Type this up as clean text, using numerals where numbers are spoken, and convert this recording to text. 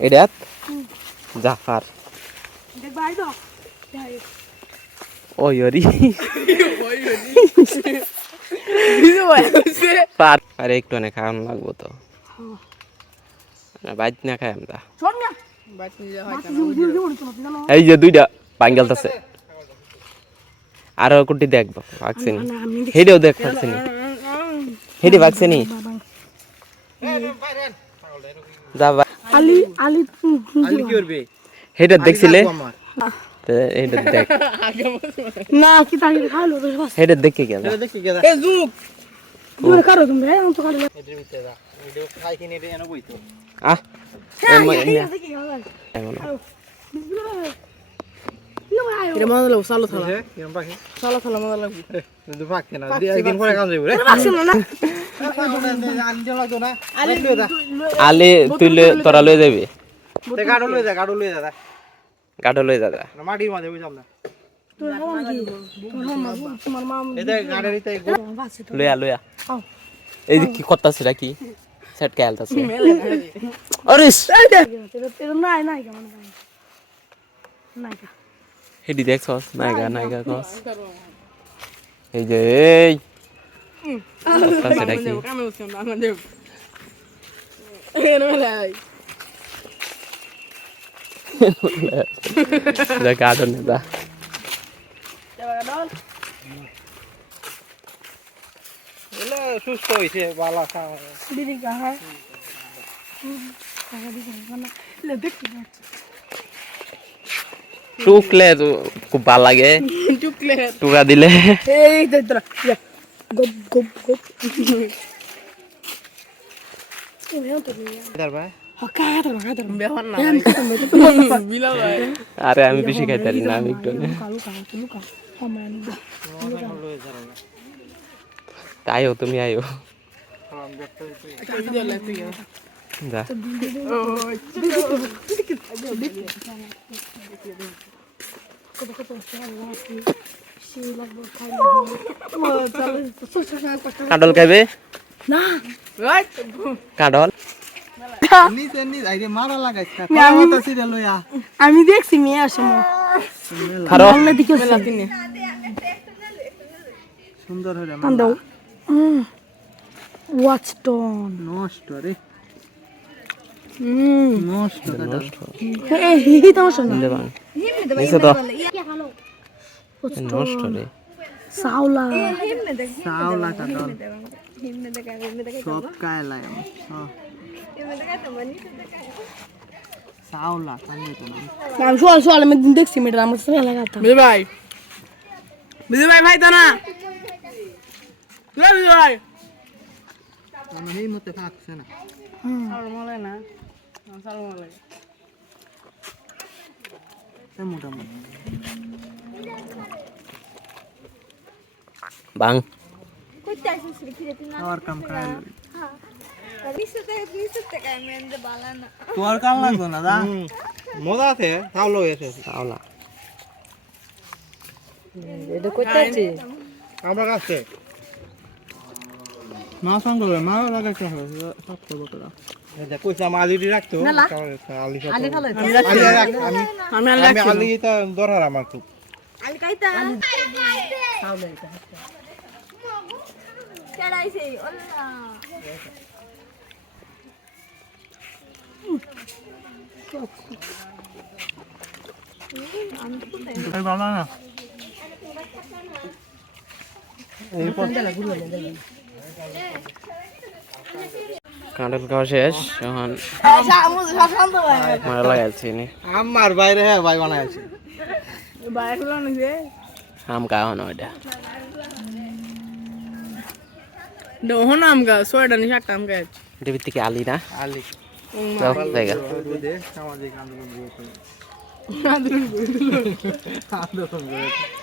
এটাত জাফার ওই ওরি আরে একটু অনেক খাওয়ানো লাগবো তো বাইক না খাই আমরা এই যে দুইটা বাঙ্গালতাছে আরো কুটি দেখবো ভাগছিনি হেডেও দেখ ভাগছিনি হেডে ভাগছিনি যাবা আলি আলি আলি কি করবে হেডে দেখছিলে হেডে দেখ না কি তাই খালো তো বাস হেডে দেখে গেল এটা দেখি গেদা এ জুক দূরে কারো তুমি আমি তো খালি এদের ভিতরে দা ভিডিও খাই কিনে এনে এনে বইতো আহ এটা মজা লাগবে চালো থালা কিরম পাখি চালো থালা মজা লাগবে কিন্তু পাখি না একদিন পরে কাজ যাবে রে আনি দেওয়া লাগতো না আলে তুই তোরা লয়ে যাবি গাড়ো লয়ে যা গাড়ো লয়ে যা গাড়ো লয়ে যাবে মাটির মাঝে বুঝলাম না তোমার মা এটা গাড়ির ইতে লয়া লয়া এই যে কি করতাছ এটা কি সেট কে আলতাছ আরে তেরো নাই নাই কেমন নাই হেডি দেখছস নাইগা নাইগা কস এই যে এই করতাছ এটা কি দেখ আদর নেতা এলে সুস্থ হইছে বালা খাওয়া দিদি কাহা লে দেখ টুকলে তো খুব ভালো লাগে টুকলে টুকা দিলে এই দেখ গপ গপ গপ দার ভাই আরে আমি বেশি খাইতে পারি না আমি একটু আয়ো তুমি আয়ো যা কাঁডল খাইবে না কাঁডল নিচে নিচে আইরে মারা লাগাইছ কাটা সিরে লইয়া আমি দেখছি মেয়ে আসে খারো সুন্দর হইরা দাও ওয়াচটন নষ্ট রে নষ্ট নষ্ট এই হি তো শোনা দেবান নিছে তো নষ্ট রে সাউলা সাউলা কাটল সব কায়লাই সাউলা কানে তো আমি সোয়াল আমি দেখছি মেয়েটা আমার সাথে লাগাতাম বিজয় ভাই ভাই তা না বিজয় ভাই আমি এই মতে থাকছে না মলে না মলে মোটামুটি বাং আর কাম খাই তোর কাম লাগতো না দা মজা আছে তাহলে হয়েছে আওলা এটা কইতাছি আমার কাছে মা সঙ্গ মা লাগাইতে হবে সব করবো তোরা কইছিলাম আলিটি রাখতো আমি আলিটা দরকার আমার খুব আলি কাইতা চড়াইছে আল্লাহ এই বাবা না এই পথ কাঁডল খাওয়া শেষ এখন মারা লাগাইছি নি আমার বাইরে হ্যাঁ ভাই বানাইছে বাইরে নিছে আম খাওয়া না ওইটা দহন আম গা সোয়ডা নি সাতটা আম গাছ এটা ভিত্তি কি আলি না আলি যাও জায়গা সামাজিক আন্দোলন আন্দোলন